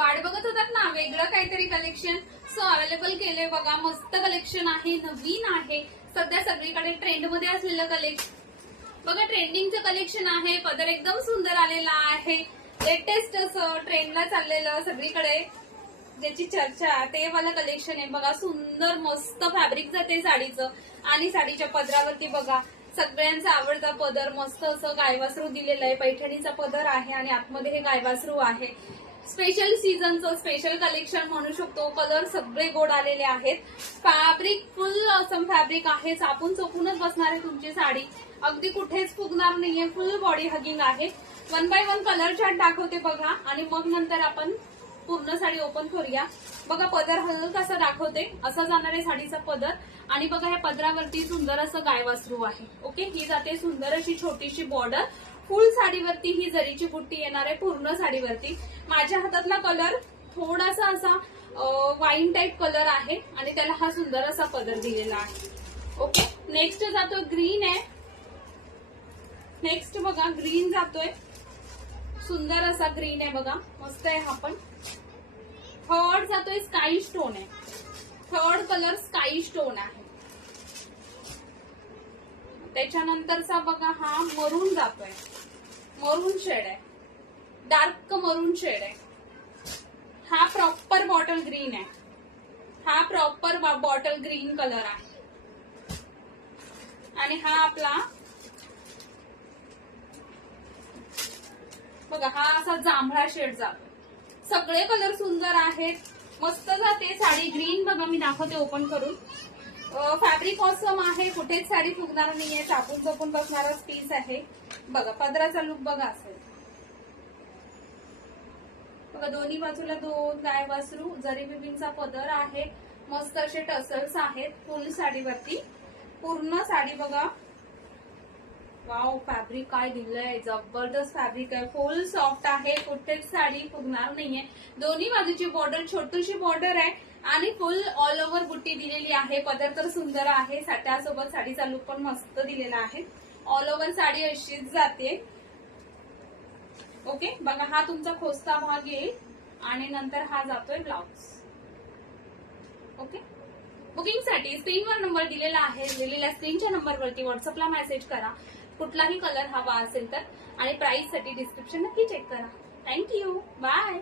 वाट बघत होतात ना वेगळं काहीतरी कलेक्शन, सो अवेलेबल केले बघा. मस्त कलेक्शन आहे, नवीन आहे, सध्या सगळीकडे ट्रेंड मध्ये असलेलं कलेक्शन बघा. ट्रेंडिंगचं कलेक्शन आहे. पदर एकदम सुंदर आलेला आहे, लेटेस्ट असं ट्रेंडला चाललेलं सगळीकडे ज्याची चर्चा ते वाला कलेक्शन आहे बघा. सुंदर मस्त फॅब्रिक जाते साडीचं आणि साडीच्या पदरावरती बघा सगळ्यांचा आवडता पदर, मस्त असं गायवासरू दिलेलं आहे. पैठणीचा पदर आहे आणि आतमध्ये हे गायवासरू आहे. स्पेशल सीझनचं स्पेशल कलेक्शन म्हणू शकतो. कलर सगळे गोड आलेले आहेत. फॅब्रिक फुल असम फॅब्रिक आहे, चापून चोपूनच बसणार आहे तुमची साडी, अगदी कुठेच फुगणार नाहीये. फुल बॉडी हगिंग आहे. 1 बाय 1 कलर चार्ट दाखवते बघा आणि मग नंतर आपण पूर्ण साडी ओपन करूया. बघा पदर हलकासा दाखवते, असा जाणार आहे साडीचा पदर. आणि बघा या पदरावरती सुंदर असं गायवासरू आहे. ओके, ही जाते सुंदर अशी छोटीशी बॉर्डर. फुल साडीवरती ही जरीची बुट्टी येणार आहे पूर्ण साडीवरती. माझ्या हातातला कलर थोडासा असा वाईन टाईप कलर आहे आणि त्याला हा सुंदर असा पदर दिलेला आहे. ओके, नेक्स्ट जातो ग्रीन आहे. नेक्स्ट बघा ग्रीन जातोय, सुंदर असा ग्रीन आहे बघा, मस्त आहे हा पण. थर्ड जातोय स्काई स्टोन आहे. थर्ड कलर स्काई स्टोन आहे. त्याच्यानंतरचा बघा हा मरून जातोय, मरून शेड आहे, डार्क मरून शेड आहे. हा प्रॉपर बॉटल ग्रीन आहे. हा प्रॉपर बॉटल ग्रीन कलर आहे. आणि हा आपला बघा हा असा जांभळा शेड जातो. सगळे कलर सुंदर आहेत, मस्त जाते साडी. ग्रीन बघा मी दाखवते ओपन करून. फॅब्रिक ऑसम आहे, कुठेच साडी फुगणार नाहीये, चापून चोपून बसणाराच पीस आहे बघा. पदराचा लुक बघा असेल बघा. दोन्ही बाजूला 2 गायवासरू, जरी बिबिंगचा पदर आहे, मस्त असे टसल्स आहेत फुल साडीवरती. पूर्ण साडी बघा. वाव, फॅब्रिक काय दिलंय, जबरदस्त फॅब्रिक आहे, फुल सॉफ्ट आहे, कुठेच साडी फुगणार नाहीये. दोन्ही बाजूची बॉर्डर छोटीशी बॉर्डर आहे आणि फुल ऑल ओव्हर बुट्टी दिलेली आहे. पदर तर सुंदर आहे, त्यासोबत साडीचा लुक पण मस्त दिलेला आहे. ऑल ओव्हर साडी अशीच जाते. ओके, बघा हा तुमचा खोस्ता भाग येईल आणि नंतर हा जातोय ब्लाउज. ओके, बुकिंगसाठी स्क्रीनवर नंबर दिलेला आहे, दिलेल्या स्क्रीनच्या नंबरवरती व्हॉट्सअपला मेसेज करा कुठलाही कलर हवा असेल तर, आणि प्राइस साठी डिस्क्रिप्शन नक्की चेक करा. Thank you, bye.